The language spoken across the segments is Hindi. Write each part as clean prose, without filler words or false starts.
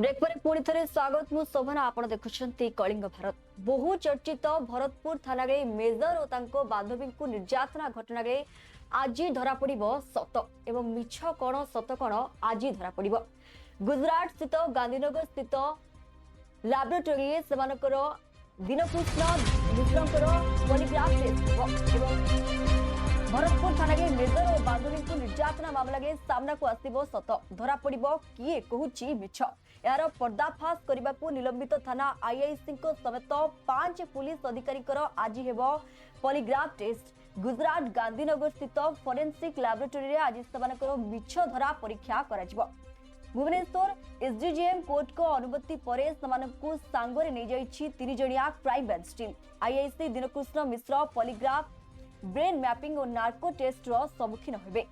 ब्रेक पर पुणी थे स्वागत मु शोभना आपण देखुछंती कलिंग भारत बहु चर्चित भरतपुर थाना रे मेजर और तांको बांधवी को निर्यातना घटना रे आज धरा पड़िबो सत एवं मिछ कोण सत कोण आज धरा पड़िबो। गुजरात स्थित गांधीनगर स्थित लैबोरेटरी सेमानकर दिनकृष्ण मिश्रंकर पॉलीग्राफ टेस्ट एवं भरतपुर थाना के मेजर और बांधवी को निर्यातना मामला के सामना को आसिबो सत धरा पड़िबो किए कहूची मिछ। यार पर्दाफाश करने को निलंबित थाना आईआईसी समेत 5 पुलिस अधिकारी आज हेबो पॉलीग्राफ टेस्ट। गुजरात गांधीनगर स्थित फोरेंसिक लैबोरेटरी आज सेमानकर मिछ धरा परीक्षा कराजिबो। भुवनेश्वर एसडीजीएम कोर्ट को अनुमति पर सेमानकु सांगरे नै जाइछि 3 जणिया क्राइम ब्रांच टीम। आईआईसी दिनकृष्ण मिश्र पॉलीग्राफ ब्रेन मैपिंग और नार्को टेस्ट रो सम्मुखीन हेबे।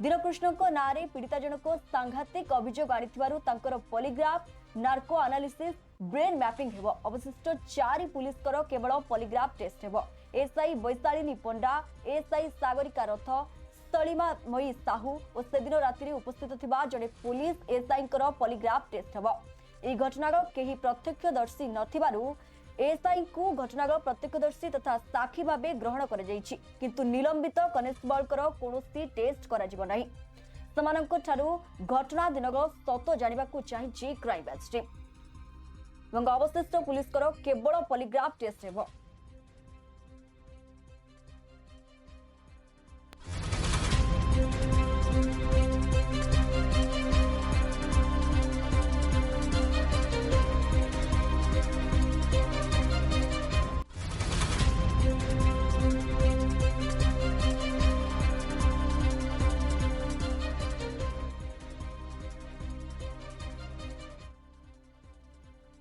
दिनकृष्ण ना पीड़िता जनक सांघातिक अभियोग आनिथिबारु तांकर polygraph narco analysis brain mapping हेबो। अवशिष्ट 4 पुलिस केवल पॉलीग्राफ टेस्ट हेबो। एसआई वैशालिनी पंडा, एसआई सागरिका रथ, स्थलीमा मई साहू और सेदिन राति उपस्थित थिबा जड़े पुलिस एसआई पॉलीग्राफ टेस्ट हेबो। एही घटनार केही प्रत्यक्षदर्शी नथिबारु एसआई को घटनार प्रत्यक्षदर्शी तथा साक्षी भाव ग्रहण कर किंतु निलंबित कनेस्टेबल कौनसी टेस्ट करा नहीं। समानंको ठारू घटना दिनर सत जानिबा को चाहिए क्राइम ब्रांच टीम। अवशिष्ट पुलिस केवल पॉलीग्राफ टेस्ट हेबो।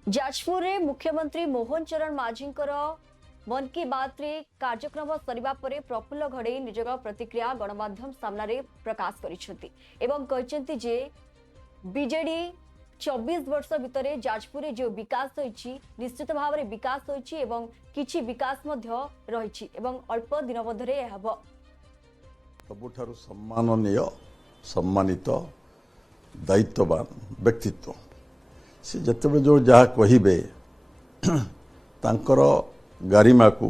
जाजपुर रे मुख्यमंत्री मोहन चरण माझी मन की बात रे कार्यक्रम सरिबा परे प्रफुल्ल घड़े निजर प्रतिक्रिया गणमाध्यम सामने प्रकाश करिसेंती एवं कहचंती जे बीजेडी 24 वर्ष भितर जाजपुर जो विकास होईची निश्चित भाव में विकास होईची एवं किछि विकास मध्य रहिछि एवं अल्प दिन मध्य हेबो। सबुठारु सम्माननीय सम्मानित दायित्ववान व्यक्तित्व से जिते जो जहाँ कहे तांकर गारिमा को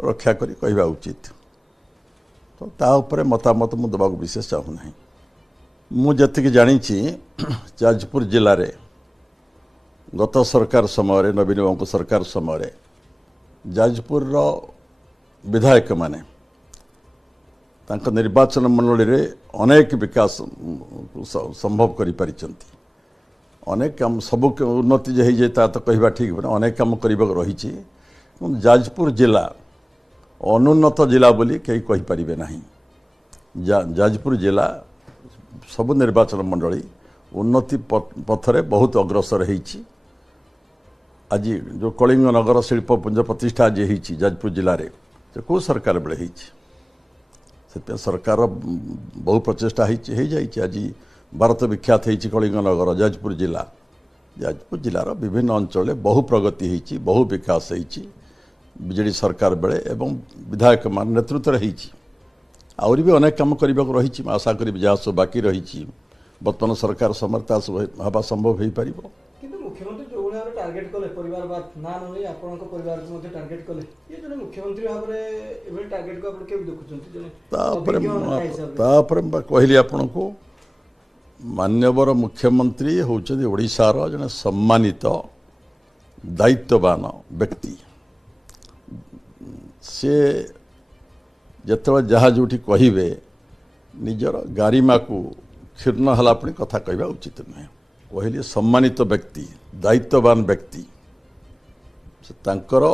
रक्षा करी कहवा उचित तो ता उपरे मतामत मु दबाक विशेष चाहूना। मुझे जानी जाजपुर जिले में गत सरकार समय नवीन बाबू सरकार समय जाजपुर विधायक माने तांका निर्वाचन मंडली रे अनेक विकास संभव करि परिचंती। अनेक काम सब उन्नति जे हो जाए तो कहवा ठीक बना अनेक कम करने रही। जाजपुर जिला अनुन्नत जिला बोली कहीं कहींपारे ना। जाजपुर जिला सब निर्वाचन मंडली उन्नति पथरे बहुत अग्रसर होती। आज जो कलिंग नगर शिल्पपुंज प्रतिष्ठा आज होती जाजपुर जिले में कौ सरकार बेले से सरकार बहु प्रचेषा हो जाए। आज भारत विख्यात होती कलिंग नगर जाजपुर जिलार विभिन्न अंचल बहु प्रगति होती बहु विकास होती बीजेडी सरकार बेले एवं विधायक मान नेतृत्व होती। आउरी भी अनेक कम करने को रही आशा करी जहाँ सब बाकी रही बर्तमान सरकार समर्था हवा संभव हो पार। मुख्यमंत्री जो भाव टार्गेट कले परिवारवाद ना नहीं आपण परिवार को टार्गेट कले ये जने मुख्यमंत्री भाव में टार्गेट को आपण के देखुछंती कहली आपण को मान्यवर मुख्यमंत्री होउछथि ओडिशार जने सम्मानित दायित्ववान व्यक्ति से जतबे जहाँ जोठी कहिबे निजर गारिमा को क्षीर्ण हला पुणी कथा कहवा उचित नुहे। कहली सम्मानित व्यक्ति दायित्ववान व्यक्ति से तांकर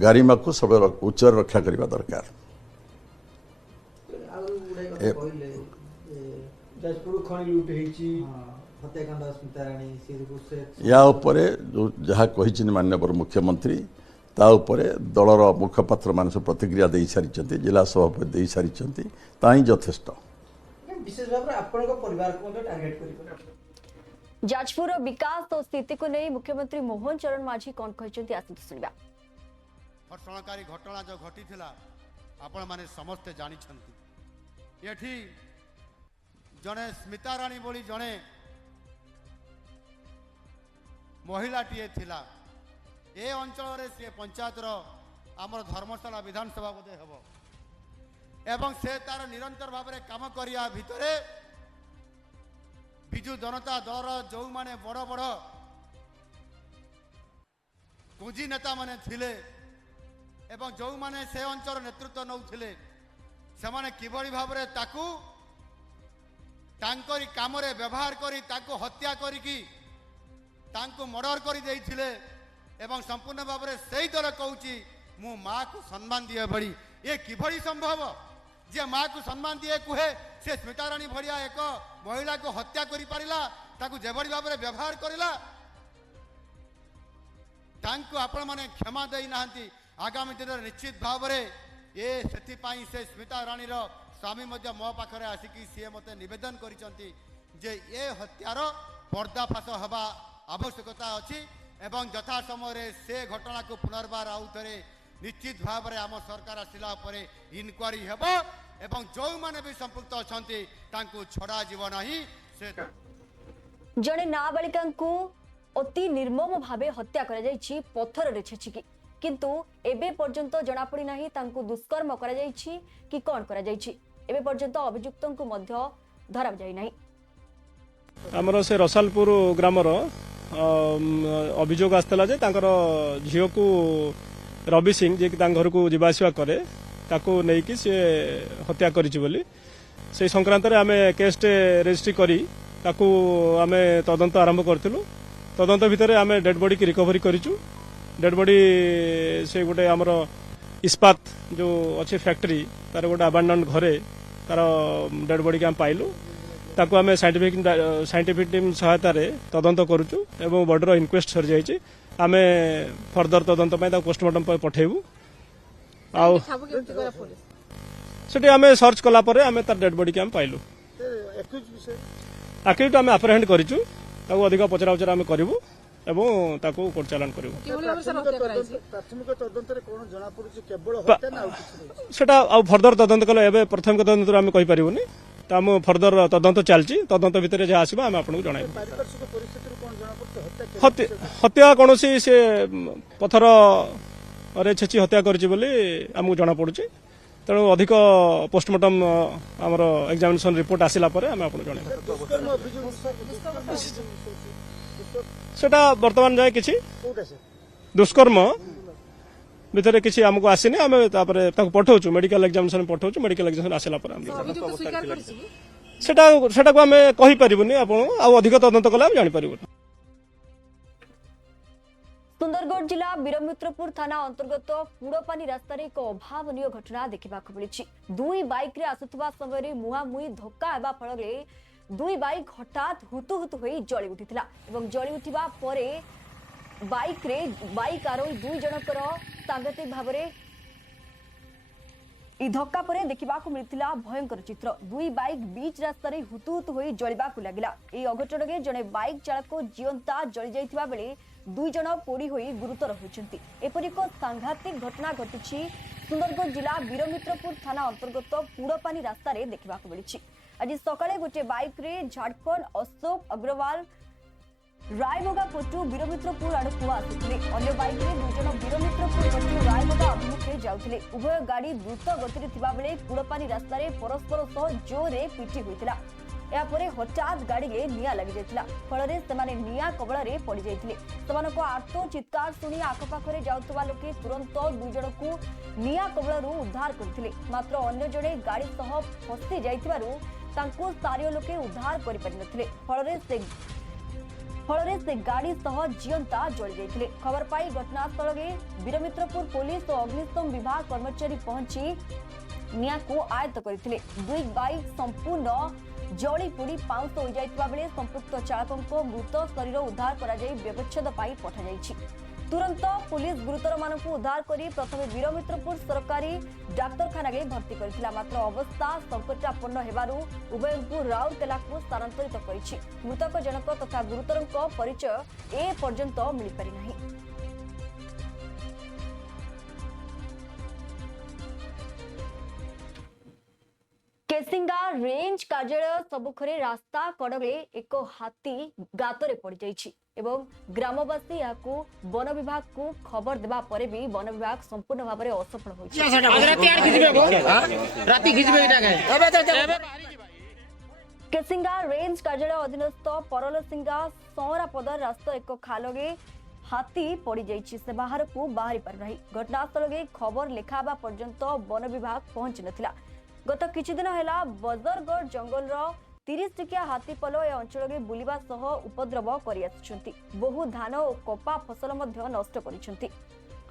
गारिमा को सब उच्च रक्षा करने दरकार। या उपरे जो जहाँ कही मान्यवर मुख्यमंत्री ता उपरे दलर मुखपात्र मान सब प्रतिक्रिया दे सारी जिला सभापति दे सारी ताही यथेष्ट। जाजपुर विकास और स्थिति को नहीं मुख्यमंत्री मोहन चरण माझी कौन कहते आसतु सुनिबा। हर्षणकारी घटना जो घटी आपण माने समस्ते जानी ये जड़े स्मिता राणी बोली जड़े महिलाटीए थिला ए अंचल रे से पंचायतर आमर धर्मशाला विधानसभा बोधे हेब एवं से तार निरंतर भाव में काम करिया भितरे बिजु जनता दल जो माने बड़ बड़ पुंजी नेता माने थिले एवं जो माने से अंचल नेतृत्व नौथिले से माने किभली भाव में ताकू तांकरी कामरे व्यवहार करी ताकू हत्या करिकी तांकू मर्डर करी देइथिले एवं संपूर्ण भाव में सही दल कहूची मु माँ को सम्मान दिए बड़ी ये किभली संभव जे माँ को सम्मान दिए कुहे से स्मिता राणी भलिया एक महिला को हत्या करि पारिला ताकू जेभली भाव में व्यवहार करिला तांकू आपण माने क्षमा देई नाहंती आगामी दिन निश्चित भाव में ये सेथिपाई से स्मिता राणी रो स्वामी मध्य मो पाखरे आसिकी सी मते निवेदन करिसंती जे ये हत्यार पर्दाफाश हवा आवश्यकता अच्छी एवं यथा समय से घटना को पुनर्बार आउ थे निश्चित भाव में आम सरकार आसला इनक्वारी हेब एवं जो माने भी संपुक्त अछंती तांकू छड़ा जीव नाही से जड़े नाबालिका अति निर्मम भावे हत्या करा जायछि पत्थर रे छेचिकी किंतु एबे पर्यंत जना पड़ी नाही तांकू दुष्कर्म करा जायछि कि कोन करा जायछि एबे पर्यंत अभियुक्तंकु मध्य धरा जाय नाही आमर से रसालपुर ग्रामर अभियोग आसला जे तांकर झील को रवि सिंह जे घर को जीवासवा करे ताको नहीं कि से हत्या करिछि बोली से संक्रांत रे आमे केस रजिस्ट्री करी ताको आमे तदंत आरंभ करथिलु तदंत भितर आमे डेड बॉडी की रिकवरी करिछु डेड बॉडी से गोटे आमर इस्पात जो अच्छे फैक्ट्री तार गोटे अबांडन घरे तार डेड बॉडी के आम पाइलु ताको आमे साइंटिफिक टीम सहायता रे तदंत करूछु एवं बॉडीर इनक्वेस्ट सर जाइछि आमे फर्दर तदंत पय ता पोस्टमार्टम पय पठेबु आउ सेठी आमे सर्च कला परे आमे तार डेड बॉडी के आम पाइलु अक्यूज आमे अप्रहेंड करिछु ताको अधिक पचरा उचरा आमे करिवु एवं ताको कोर्ट चालान करिवु सेटा आ फर्दर तदंत कले एबे प्रथम तदंत आमे कहि परिबुनी ताम फर्दर तदंत चलछि तदंत भितर जहाँ आसबा आमे आपनको जणाइबु हत्या कोनोसी से पत्थर अरे छेची हत्या करछि बोली आमको जणा पडुछि तेणु अधिक पोस्टमार्टम आमर एग्जामिनेशन रिपोर्ट आसिला परे आमे आपनको जणाइबु सेटा वर्तमान जाय किछि दुष्कर्म भितर किसी आमको आसीनी आम पठाऊँ मेडिकल एग्जामिनेशन पठाऊँ मेडिकल एग्जामिनेशन आसला सेटा को आम कहीपरूनी आप अधिक तदंत कले आम जापर सुंदरगढ़ जिला वीरमित्रपुर थाना अंतर्गत पुड़पानी रास्ता एक अभावनीय घटना देखा मिली दुई बाइक रे आसुवा समय मुहांमुही धक्का हेबा फल दुई बाइक हठात हुतु हुतु होई जली उठिथिला एवं जली उठिबा परे बाइक आरोही दुई जनकर सांगतिक भाव धक्का परे देखा मिलता भयंकर चित्र दुई बाइक बीच रास्ता हुतु हुतु होई जलिबा लगिला एही अघटन में जड़े बाइक चालक जीवंता जली जाइथिबा बेले दुई जन पोड़ी होई गुरुतर होइछन्ति एपरि एक सांघातिक घटना घटिछि सुंदरगढ़ जिला वीरमित्रपुर थाना अंतर्गत पुड़पानी रास्ता रे देखा मिली आज सकाळे गोटे बाइक रे झारखंड अशोक अग्रवाल रायबगा पटु वीरमित्रपुर आड़कू आसुଥିଲେ अन्य बाइक रे दुई जन वीरमित्रपुर पटु रायबगा अभिमुखे जाउଥିଲେ उभय गाड़ी द्रुत गति रे थिबा बेले पुड़पानी रास्ता रे परस्पर सह जोरे पिटी होइतिला या परे हठात गाड़ी रे निया लागि जाइतिला फल रे सेमाने निया कबळ रे पड़ी जाइतिले सेमानको आर्तो चित्कार सुनी आखपाखरे जाउतबा लोके तुरंत दुई जन को निया कबळ रो उद्धार करथिले मात्र अन्य जणे गाड़ी सह फसी जाइतिबारु तांको स्थानीय लोके उद्धार करि पारि नथिले फल से गाड़ी सह जीवंता जली जाइतिले खबर पाई घटनास्थल में वीरमित्रपुर पुलिस और अग्निशम विभाग कर्मचारी पहुंची निया को आयत्त करथिले दुई बाइक संपूर्ण जली पोड़ी पाउंस हो जाइतबा बेले संपुक्त चालकों मृत शरीर उद्धार करा जाई व्यवच्छेद पाई पठा जाइछि तुरंत पुलिस गुरुतर मानक उद्धार करी प्रथमे वीरमित्रपुर सरकारी डाक्तरखाना में भर्ती करथिला मात्र अवस्था संकटापन्न हेबारु उभयଙ୍କୁ राउरकेलाକୁ स्थानांतरित करिछि मृतक जनक तथा गुरुतरଙ୍କ परिचय ए पर्यंत मिली पारि नाही। केसिंगा रेंज कार्यालय सम्मुखें रास्ता कड़े एक हाथी गातरे पड़ जाइछि एवं ग्रामवासी याकू वन विभाग को खबर देबा परे भी वन विभाग संपूर्ण भाव में असफल होइछि। केसिंगा रेंज कार्यालय अधीनस्थ परलसिंगा सौरापदर रास्ता एक खालगे हाथी पड़ जाइछि से बाहर को बाहरी पार नहीं। घटनास्थल के खबर लिखाबा पर्यंत वन विभाग पहुंची नथिला। गत किछि दिन हैला बजरगढ़ जंगल 30 टिकिया हाथी पल ए अंचल के बुलिबा सह उपद्रव करि आछुछंती। बहु धान और कपा फसल मध्य नष्ट करिसंती।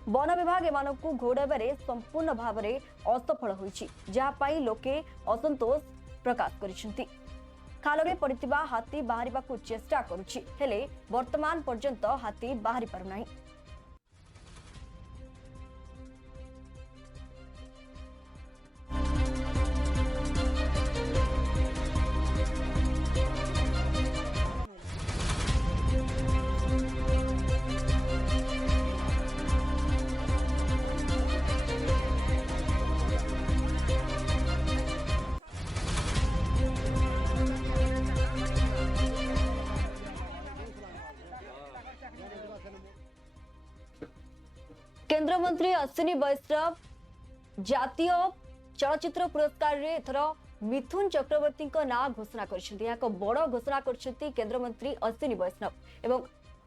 वन विभाग एमानकु घोड़ाबारे संपूर्ण भाव में असफल होइछि जहा पाई लोके असंतोष प्रकाश करिसंती। खालगे पड़िथिबा हाथी बाहरिबाकु चेष्टा करुछि हेले वर्तमान पर्यंत हाथी बाहरी पारु नाही। केंद्र मंत्री अश्विनी वैष्णव जातीय चलचित्र पुरस्कार रे एथर मिथुन चक्रवर्ती ना घोषणा कर बड़ घोषणा कर केंद्र मंत्री अश्विनी वैष्णव एवं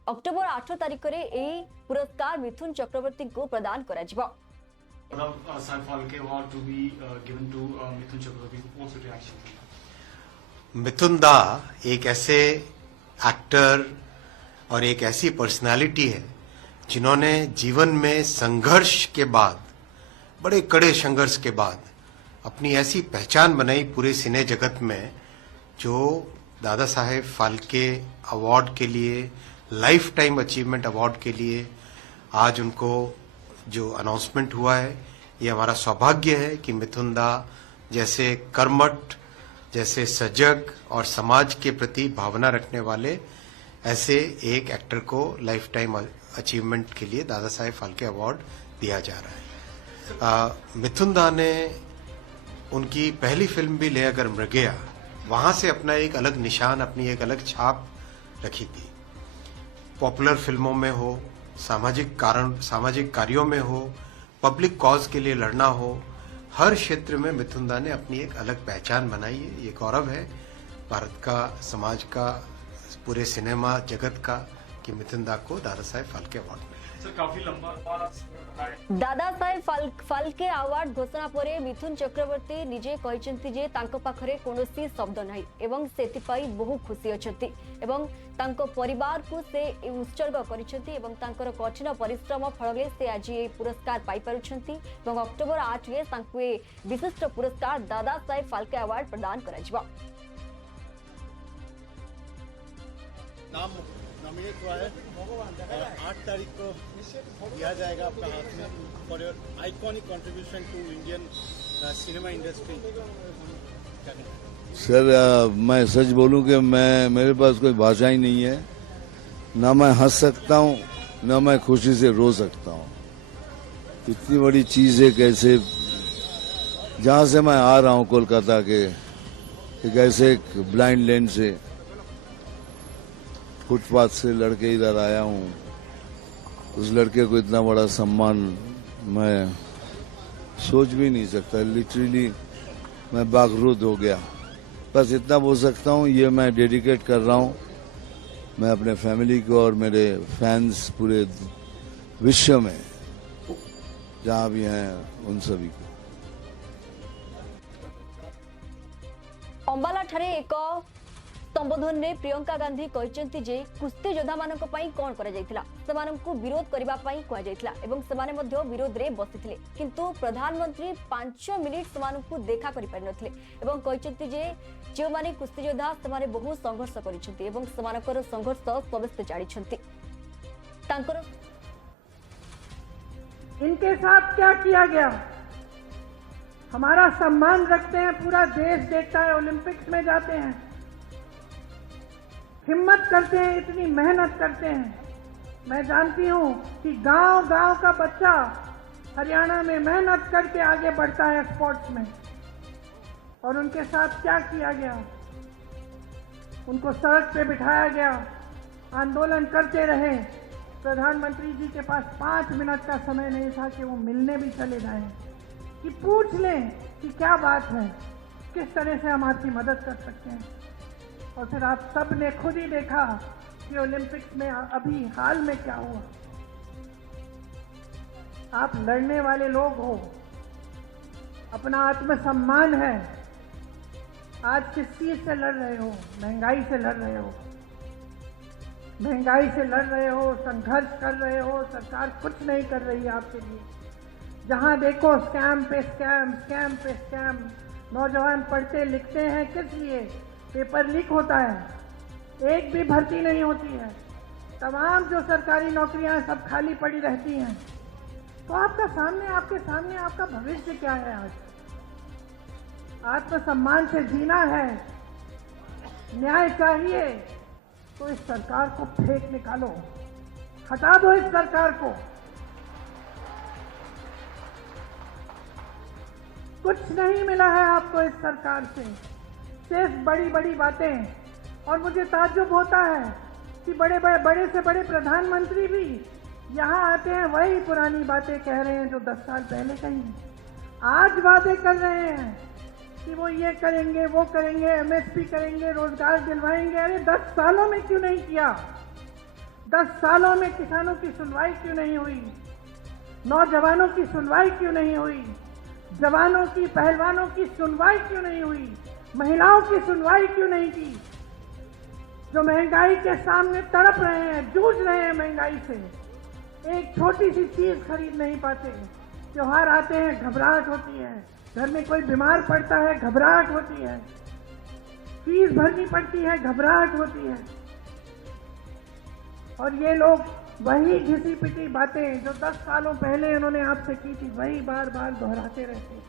अक्टोबर 8 तारिख रे एही पुरस्कार मिथुन चक्रवर्ती को प्रदान करा जिवो। मिथुन दा एक ऐसे एक्टर और एक ऐसी पर्सनालिटी है जिन्होंने जीवन में संघर्ष के बाद, बड़े कड़े संघर्ष के बाद अपनी ऐसी पहचान बनाई पूरे सिने जगत में, जो दादा साहेब फाल्के अवार्ड के लिए, लाइफ टाइम अचीवमेंट अवार्ड के लिए आज उनको जो अनाउंसमेंट हुआ है, ये हमारा सौभाग्य है कि मिथुन दा जैसे कर्मठ, जैसे सजग और समाज के प्रति भावना रखने वाले ऐसे एक एक्टर को लाइफ टाइम अचीवमेंट के लिए दादा साहेब फाल्के अवार्ड दिया जा रहा है। मिथुन दा ने उनकी पहली फिल्म भी ले अगर मृगया, वहां से अपना एक अलग निशान, अपनी एक अलग छाप रखी थी। पॉपुलर फिल्मों में हो, सामाजिक कार्यों में हो, पब्लिक कॉज के लिए लड़ना हो, हर क्षेत्र में मिथुन दा ने अपनी एक अलग पहचान बनाई है। ये गौरव है भारत का, समाज का, पूरे सिनेमा जगत का कि मिथुन दा को दादा साहेब फाल्के अवार्ड मिला। काफी लंबा दादा साहेब फाल्के अवार्ड घोषणा परे मिथुन चक्रवर्ती निजे कहिसंती जे तांको पाखरे कोनोसी शब्द नाही एवं सेतिपाई बहु खुशी अछंती एवं तांको परिवार को से उत्सर्ग करिसंती एवं तांकर कठिन परिश्रम फलरे से आज ए पुरस्कार पाई पारुछंती एवं अक्टोबर 8 रे तांको ए विशिष्ट पुरस्कार दादा साहेब फाल्के अवार्ड प्रदान कराजिबा। नाम नॉमिनेट हुआ है और 8 तारीख को दिया जाएगा आपका हाथ में for your iconic contribution to Indian cinema industry. Sir मैं सच बोलूं कि मेरे पास कोई भाषा ही नहीं है, ना मैं हंस सकता हूं ना मैं खुशी से रो सकता हूं। इतनी बड़ी चीज है, कैसे जहां से मैं आ रहा हूं कोलकाता के, कैसे एक ब्लाइंड लैंड से फुटपाथ से लड़के इधर आया हूँ, उस लड़के को इतना बड़ा सम्मान मैं सोच भी नहीं सकता। लिटरली मैं बागरूद हो गया। बस इतना बोल सकता हूँ, ये मैं डेडिकेट कर रहा हूँ मैं अपने फैमिली को और मेरे फैंस पूरे विश्व में जहाँ भी हैं उन सभी को। अंबाला ठारे एक संबोधन में प्रियंका गांधी कहते जे कुस्ती योद्धा मानक पई कोन करा जायतिला, सेमानंकु विरोध करिबा पई कुआ जायतिला एवं सेमाने मध्य विरोध रे बसिथिले, किंतु प्रधानमंत्री 5 मिनिट सेमानंकु देखा करि पारि नथिले एवं कहते जे जे माने कुस्ती योद्धा सेमाने बहु संघर्ष करिसंती एवं सेमानकर संघर्ष समस्त जानिसंती। तांकर इनके साथ क्या किया गया, हमारा सम्मान रखते हैं, पूरा देश देखता है, ओलंपिक्स में जाते हैं, हिम्मत करते हैं, इतनी मेहनत करते हैं। मैं जानती हूं कि गांव-गांव का बच्चा हरियाणा में मेहनत करके आगे बढ़ता है स्पोर्ट्स में। और उनके साथ क्या किया गया। उनको सड़क पे बिठाया गया, आंदोलन करते रहे। प्रधानमंत्री जी के पास 5 मिनट का समय नहीं था कि वो मिलने भी चले जाएं, कि पूछ लें कि क्या बात है, किस तरह से हम आपकी मदद कर सकते हैं। और फिर आप सब ने खुद ही देखा कि ओलंपिक्स में अभी हाल में क्या हुआ। आप लड़ने वाले लोग हो, अपना आत्मसम्मान है। आज किस चीज से लड़ रहे हो? महंगाई से लड़ रहे हो, महंगाई से लड़ रहे हो, संघर्ष कर रहे हो। सरकार कुछ नहीं कर रही है आपके लिए। जहां देखो स्कैम पे स्कैम, स्कैम पे स्कैम। नौजवान पढ़ते लिखते हैं किस लिए? पेपर लीक होता है, एक भी भर्ती नहीं होती है। तमाम जो सरकारी नौकरियां हैं सब खाली पड़ी रहती हैं। तो आपके सामने आपका भविष्य क्या है? आज आत्मसम्मान से जीना है, न्याय चाहिए, तो इस सरकार को फेंक निकालो, हटा दो इस सरकार को। कुछ नहीं मिला है आपको इस सरकार से, सिर्फ बड़ी बड़ी बातें। और मुझे ताज्जुब होता है कि बड़े से बड़े प्रधानमंत्री भी यहाँ आते हैं, वही पुरानी बातें कह रहे हैं जो 10 साल पहले कही। आज वादे कर रहे हैं कि वो ये करेंगे, वो करेंगे, एमएसपी करेंगे, रोजगार दिलवाएंगे। अरे 10 सालों में क्यों नहीं किया? 10 सालों में किसानों की सुनवाई क्यों नहीं हुई? नौजवानों की सुनवाई क्यों नहीं हुई? जवानों की, पहलवानों की सुनवाई क्यों नहीं हुई? महिलाओं की सुनवाई क्यों नहीं की? जो महंगाई के सामने तड़प रहे हैं, जूझ रहे हैं महंगाई से, एक छोटी सी चीज खरीद नहीं पाते। त्योहार आते हैं, घबराहट होती है। घर में कोई बीमार पड़ता है, घबराहट होती है। फीस भरनी पड़ती है, घबराहट होती है। और ये लोग वही घिसी पिटी बातें जो 10 सालों पहले उन्होंने आपसे की थी, वही बार बार दोहराते रहते।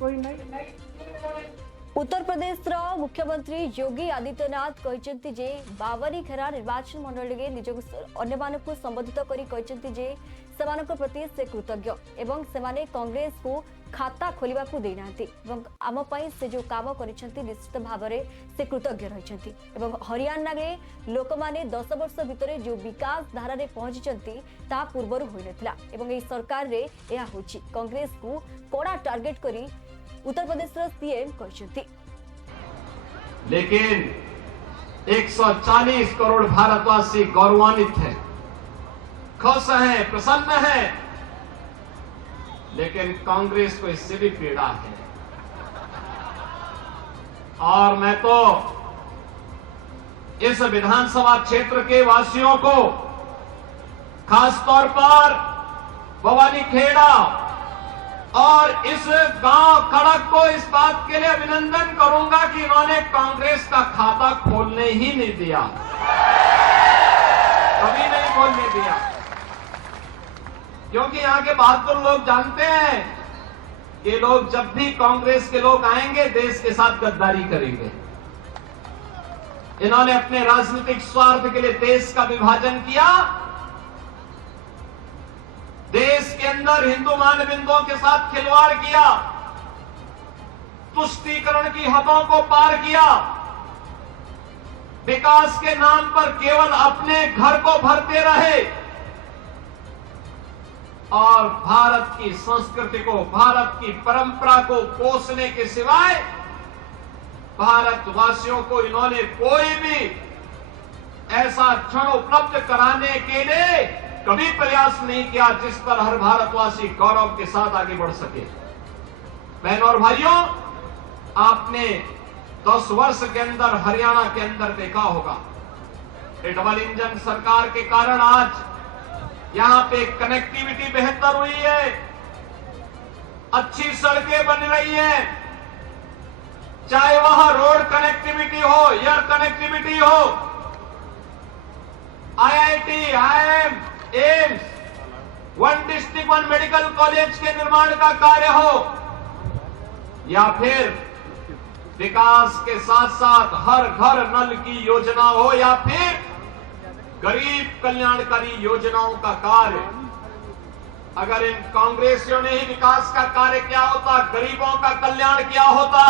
कोई नई उत्तर प्रदेश मुख्यमंत्री योगी आदित्यनाथ कहते जे बावरी खेरा निर्वाचन मंडली निजक अन्य संबोधित कर सेमानक प्रति से कृतज्ञ एवं सेमाने कांग्रेस को खाता खोलिबा को देना एवं आम पई से जो काम करिसेंती निश्चित भाव में से कृतज्ञ रहिसेंती एवं हरियाणा रे लोक माने 10 वर्ष भितरे जो विकास धारा रे पहुंचीचंती ता पूर्वर होई नथिला एवं एई सरकार रे एहा होची कांग्रेस को कोड़ा टार्गेट करी उत्तर प्रदेश सीएम कहते। लेकिन 140 करोड़ भारतवासी गौरवान्वित हैं, खुश हैं, प्रसन्न हैं, लेकिन कांग्रेस को इससे भी पीड़ा है। और मैं तो इस विधानसभा क्षेत्र के वासियों को खासतौर पर भवानी खेड़ा और इस गांव खड़क को इस बात के लिए अभिनंदन करूंगा कि इन्होंने कांग्रेस का खाता खोलने ही नहीं दिया, कभी नहीं खोलने दिया। क्योंकि यहाँ के बहादुर लोग जानते हैं कि लोग जब भी कांग्रेस के लोग आएंगे देश के साथ गद्दारी करेंगे। इन्होंने अपने राजनीतिक स्वार्थ के लिए देश का विभाजन किया, देश के अंदर हिंदू मानबिंदुओं के साथ खिलवाड़ किया, तुष्टीकरण की हदों को पार किया, विकास के नाम पर केवल अपने घर को भरते रहे और भारत की संस्कृति को, भारत की परंपरा को पोषने के सिवाय भारतवासियों को इन्होंने कोई भी ऐसा क्षण उपलब्ध कराने के लिए कभी प्रयास नहीं किया जिस पर हर भारतवासी गौरव के साथ आगे बढ़ सके। बहनों और भाइयों, आपने 10 वर्ष के अंदर हरियाणा के अंदर देखा होगा कि डबल इंजन सरकार के कारण आज यहां पे कनेक्टिविटी बेहतर हुई है, अच्छी सड़कें बन रही हैं, चाहे वहां रोड कनेक्टिविटी हो, एयर कनेक्टिविटी हो, IIT, IIM, AIIMS, 1 district 1 medical college के निर्माण का कार्य हो, या फिर विकास के साथ साथ हर घर नल की योजना हो, या फिर गरीब कल्याणकारी योजनाओं का कार्य। अगर इन कांग्रेसियों ने ही विकास का कार्य किया होता, गरीबों का कल्याण किया होता,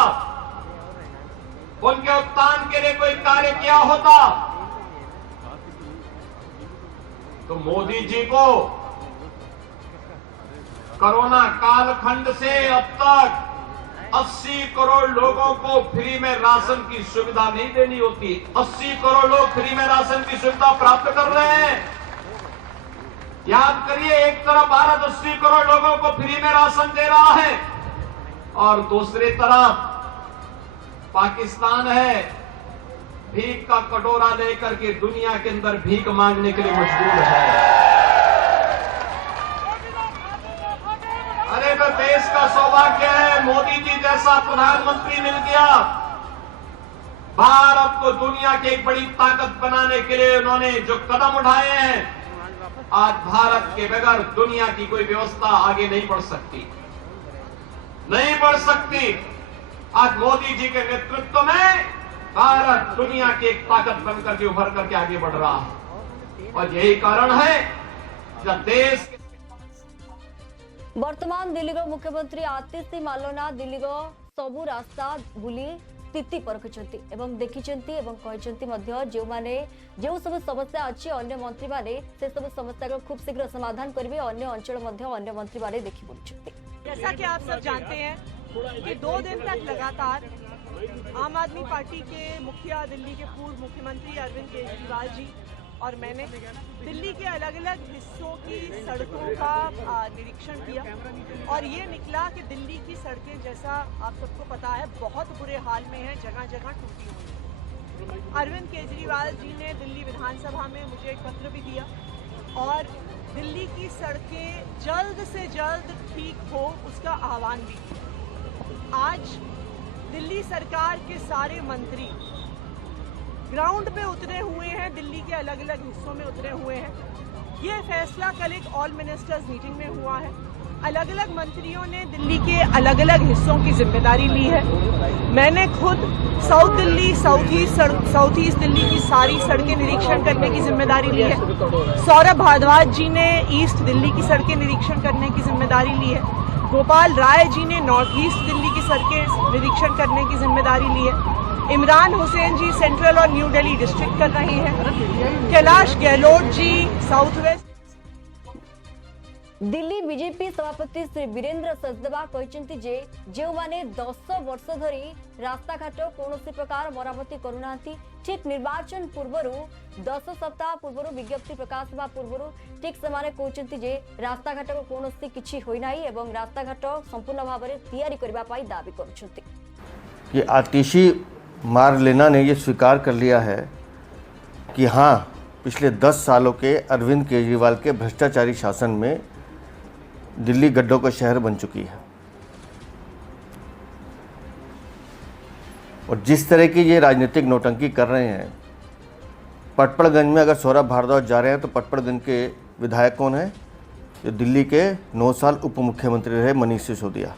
उनके उत्थान के लिए कोई कार्य किया होता, तो मोदी जी को कोरोना कालखंड से अब तक 80 करोड़ लोगों को फ्री में राशन की सुविधा नहीं देनी होती। 80 करोड़ लोग फ्री में राशन की सुविधा प्राप्त कर रहे हैं। याद करिए, एक तरफ भारत 80 करोड़ लोगों को फ्री में राशन दे रहा है और दूसरी तरफ पाकिस्तान है, भीख का कटोरा लेकर के दुनिया के अंदर भीख मांगने के लिए मजबूर है। अरे तो देश का सौभाग्य है, मोदी जी जैसा प्रधानमंत्री मिल गया। भारत को दुनिया की एक बड़ी ताकत बनाने के लिए उन्होंने जो कदम उठाए हैं, आज भारत के बगैर दुनिया की कोई व्यवस्था आगे नहीं बढ़ सकती, नहीं बढ़ सकती। आज मोदी जी के नेतृत्व में भारत दुनिया की एक ताकत बनकर के उभर करके आगे बढ़ रहा है और यही कारण है जब देश वर्तमान दिल्ली मुख्यमंत्री आतिशी मार्लेना दिल्ली सबु रास्ता बुली स्थिति परखिंट एवं देखिंट जो माने जो सब समस्या अच्छी अन्य मंत्री माने से सब समस्या को खूब शीघ्र समाधान करेंगे। अन्य अंचल अन्य मंत्री माने देखि बुलुछंती। जैसा कि आप सब जानते हैं कि 2 दिन तक लगातार आम आदमी पार्टी के मुखिया दिल्ली के पूर्व मुख्यमंत्री अरविंद केजरीवाल जी और मैंने दिल्ली के अलग अलग हिस्सों की सड़कों का निरीक्षण किया और ये निकला कि दिल्ली की सड़कें, जैसा आप सबको पता है, बहुत बुरे हाल में हैं, जगह जगह टूटी हुई हैं। अरविंद केजरीवाल जी ने दिल्ली विधानसभा में मुझे एक पत्र भी दिया और दिल्ली की सड़कें जल्द से जल्द ठीक हो उसका आह्वान भी किया। आज दिल्ली सरकार के सारे मंत्री ग्राउंड पे उतरे हुए हैं, दिल्ली के अलग अलग हिस्सों में उतरे हुए हैं। ये फैसला कल एक ऑल मिनिस्टर्स मीटिंग में हुआ है। अलग अलग मंत्रियों ने दिल्ली के अलग अलग हिस्सों की जिम्मेदारी ली है। मैंने खुद south Delhi, south east Delhi की सारी सड़कें निरीक्षण करने की जिम्मेदारी ली है। सौरभ भारद्वाज जी ने ईस्ट दिल्ली की सड़कें निरीक्षण करने की जिम्मेदारी ली है। गोपाल राय जी ने नॉर्थ ईस्ट दिल्ली की सड़कें निरीक्षण करने की जिम्मेदारी ली है। इमरान हुसैन जी सेंट्रल और न्यू दिल्ली डिस्ट्रिक्ट कर रहे हैं। Kailash Gehlot ji south west. Delhi BJP सभापति श्री वीरेंद्र सचदेवा कहते जे जो माने 10 वर्ष धरी रास्ता घाट कौन प्रकार मरामती करूना ठीक निर्वाचन पूर्व 10 सप्ताह पूर्व विज्ञप्ति प्रकाश होगा पूर्व ठीक से कहते जे रास्ता घाट को कौन किसी होना एवं रास्ता घाट संपूर्ण भाव में तैयारी करने दावी कर आतिशी मार्लेना ने ये स्वीकार कर लिया है कि हाँ, पिछले 10 सालों के अरविंद केजरीवाल के भ्रष्टाचारी शासन में दिल्ली गड्ढों का शहर बन चुकी है और जिस तरह की ये राजनीतिक नौटंकी कर रहे हैं, पटपड़गंज में अगर सौरभ भारद्वाज जा रहे हैं तो पटपड़गंज के विधायक कौन है? जो दिल्ली के 9 साल उप मुख्यमंत्री रहे मनीष सिसोदिया।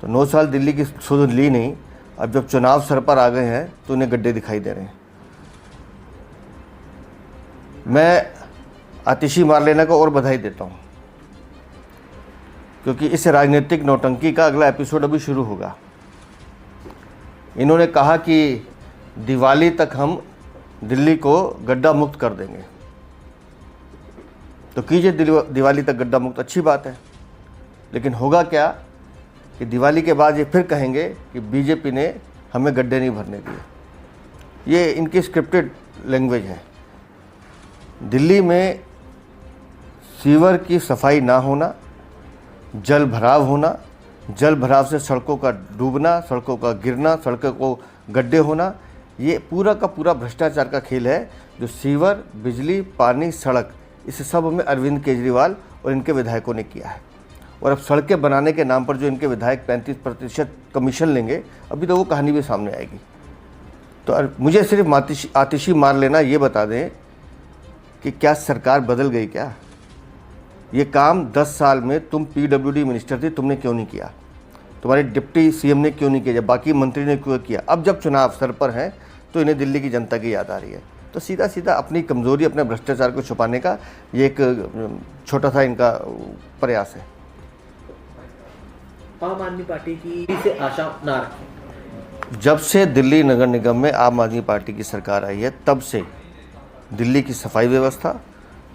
तो 9 साल दिल्ली की सुध ली नहीं, अब जब चुनाव सर पर आ गए हैं तो उन्हें गड्ढे दिखाई दे रहे हैं। मैं आतिशी मार्लेना को और बधाई देता हूं क्योंकि इस राजनीतिक नौटंकी का अगला एपिसोड अभी शुरू होगा। इन्होंने कहा कि दिवाली तक हम दिल्ली को गड्ढा मुक्त कर देंगे, तो कीजिए दिवाली तक गड्ढा मुक्त, अच्छी बात है। लेकिन होगा क्या कि दिवाली के बाद ये फिर कहेंगे कि बीजेपी ने हमें गड्ढे नहीं भरने दिए। ये इनकी स्क्रिप्टेड लैंग्वेज है। दिल्ली में सीवर की सफाई ना होना, जल भराव होना, जल भराव से सड़कों का डूबना, सड़कों का गिरना, सड़कों को गड्ढे होना, ये पूरा का पूरा भ्रष्टाचार का खेल है जो सीवर, बिजली, पानी, सड़क, इस सब में अरविंद केजरीवाल और इनके विधायकों ने किया है। और अब सड़कें बनाने के नाम पर जो इनके विधायक 35% कमीशन लेंगे, अभी तो वो कहानी भी सामने आएगी। तो मुझे सिर्फ आतिशी मार्लेना ये बता दें कि क्या सरकार बदल गई क्या? ये काम 10 साल में तुम PWD मिनिस्टर थी, तुमने क्यों नहीं किया? तुम्हारे डिप्टी CM ने क्यों नहीं किया? बाकी मंत्री ने क्यों किया? अब जब चुनाव सर पर हैं तो इन्हें दिल्ली की जनता की याद आ रही है। तो सीधा सीधा अपनी कमजोरी, अपने भ्रष्टाचार को छुपाने का ये एक छोटा सा इनका प्रयास है। आम आदमी पार्टी की से आशा ना रखें। जब से दिल्ली नगर निगम में आम आदमी पार्टी की सरकार आई है तब से दिल्ली की सफाई व्यवस्था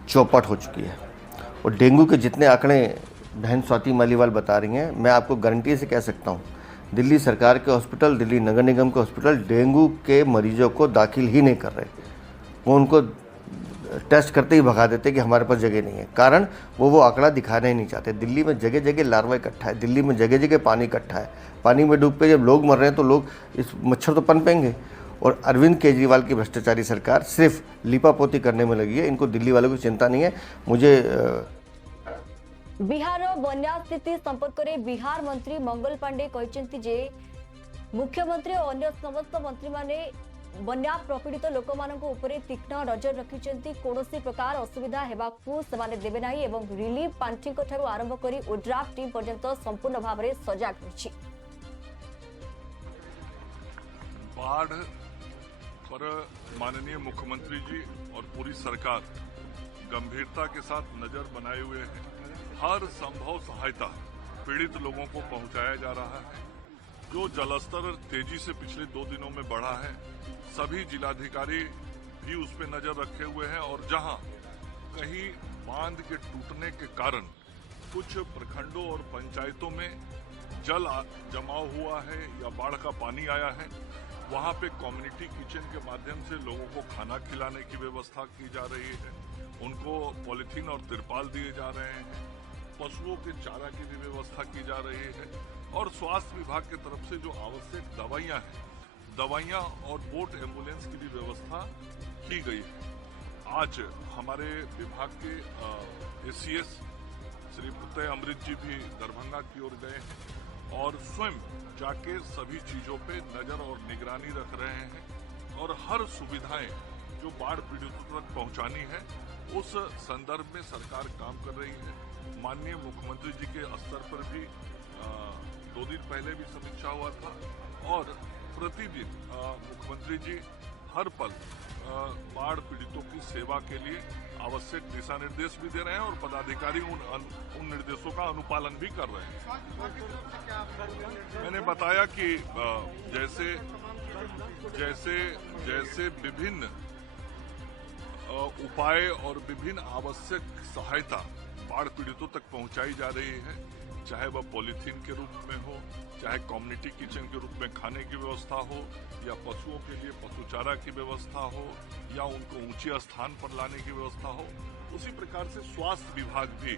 चौपट हो चुकी है। और डेंगू के जितने आंकड़े बहन स्वाति मालीवाल बता रही हैं, मैं आपको गारंटी से कह सकता हूँ दिल्ली सरकार के हॉस्पिटल, दिल्ली नगर निगम के हॉस्पिटल डेंगू के मरीजों को दाखिल ही नहीं कर रहे। वो उनको टेस्ट करते ही भगा देते कि हमारे पास जगह नहीं है। कारण वो आंकड़ा दिखाना ही नहीं चाहते। दिल्ली में जगह जगह लार्वा इकट्ठा है, दिल्ली में जगह जगह पानी इकट्ठा है। पानी में डूब पे जब लोग मर रहे हैं तो लोग इस मच्छर तो पनपेंगे। और अरविंद केजरीवाल की भ्रष्टाचारी सरकार सिर्फ लिपापोती करने में लगी है। इनको दिल्ली वालों की चिंता नहीं है। मुझे बिहार बन्या स्थिति संपर्क में बिहार मंत्री मंगल पांडे कहते जे मुख्यमंत्री और अन्य समस्त मंत्री माने बन्या प्रपीड़ित लोक ऊपर तीक्ष्ण नजर रखिंट। कौन प्रकार असुविधा हेबाकू सेमाने देबे नाही एवं रिलीफ पांठी ठारू आरंभ करी ओड्राफ्ट टीम पर्यंत संपूर्ण भाव में सजग रही। बाढ़ पर माननीय मुख्यमंत्री जी और पूरी सरकार गंभीरता के साथ नजर बनाए हुए हैं। हर संभव सहायता पीड़ित लोगों को पहुंचाया जा रहा है। जो जलस्तर तेजी से पिछले 2 दिनों में बढ़ा है, सभी जिलाधिकारी भी उस पर नजर रखे हुए हैं। और जहां कहीं बांध के टूटने के कारण कुछ प्रखंडों और पंचायतों में जल जमाव हुआ है या बाढ़ का पानी आया है, वहां पे कम्युनिटी किचन के माध्यम से लोगों को खाना खिलाने की व्यवस्था की जा रही है। उनको पॉलिथीन और तिरपाल दिए जा रहे हैं। पशुओं के चारा की भी व्यवस्था की जा रही है। और स्वास्थ्य विभाग की तरफ से जो आवश्यक दवाइयां और बोट एम्बुलेंस की भी व्यवस्था की गई है। आज हमारे विभाग के एसीएस श्री प्रत्यय अमृत जी भी दरभंगा की ओर गए हैं और स्वयं जाके सभी चीजों पे नजर और निगरानी रख रहे हैं। और हर सुविधाएं जो बाढ़ पीड़ितों तक पहुंचानी है, उस संदर्भ में सरकार काम कर रही है। माननीय मुख्यमंत्री जी के स्तर पर भी 2 दिन पहले भी समीक्षा हुआ था और प्रतिदिन मुख्यमंत्री जी हर पल बाढ़ पीड़ितों की सेवा के लिए आवश्यक दिशा निर्देश भी दे रहे हैं और पदाधिकारी उन निर्देशों का अनुपालन भी कर रहे हैं। मैंने बताया कि जैसे विभिन्न उपाय और विभिन्न आवश्यक सहायता बाढ़ पीड़ितों तक पहुंचाई जा रही है, चाहे वह पॉलीथीन के रूप में हो, चाहे कम्युनिटी किचन के रूप में खाने की व्यवस्था हो, या पशुओं के लिए पशु चारा की व्यवस्था हो, या उनको ऊंचे स्थान पर लाने की व्यवस्था हो। उसी प्रकार से स्वास्थ्य विभाग भी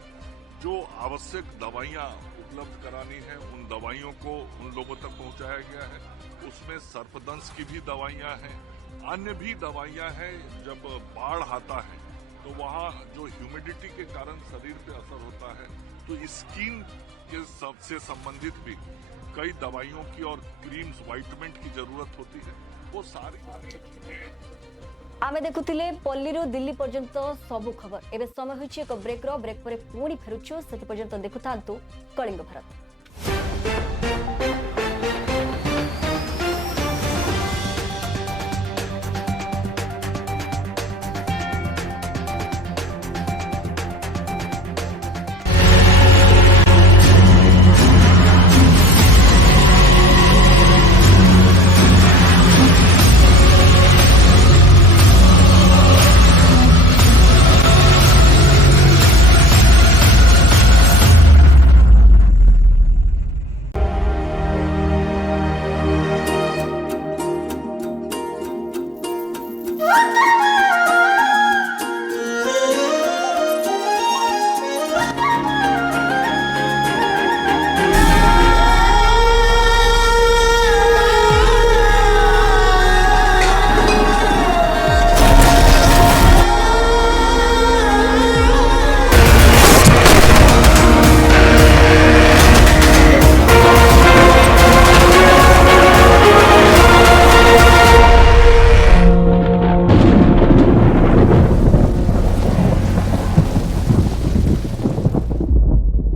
जो आवश्यक दवाइयां उपलब्ध करानी है, उन दवाइयों को उन लोगों तक पहुंचाया गया है। उसमें सर्पदंश की भी दवाइयां हैं, अन्य भी दवाइयां हैं। जब बाढ़ आता है तो वहाँ जो ह्यूमिडिटी के कारण शरीर पे असर होता है, तो स्किन के सबसे संबंधित भी कई दवाइयों की और क्रीम्स, वाइटमेंट की जरूरत होती है। वो सारी आमे देखुतिले पल्लीरू दिल्ली पर्यंत सबु खबर। एबे समय होछि एक ब्रेक पर पुणी फेरुछु। सेति पर्यंत देखुथांतु कलिंग भारत।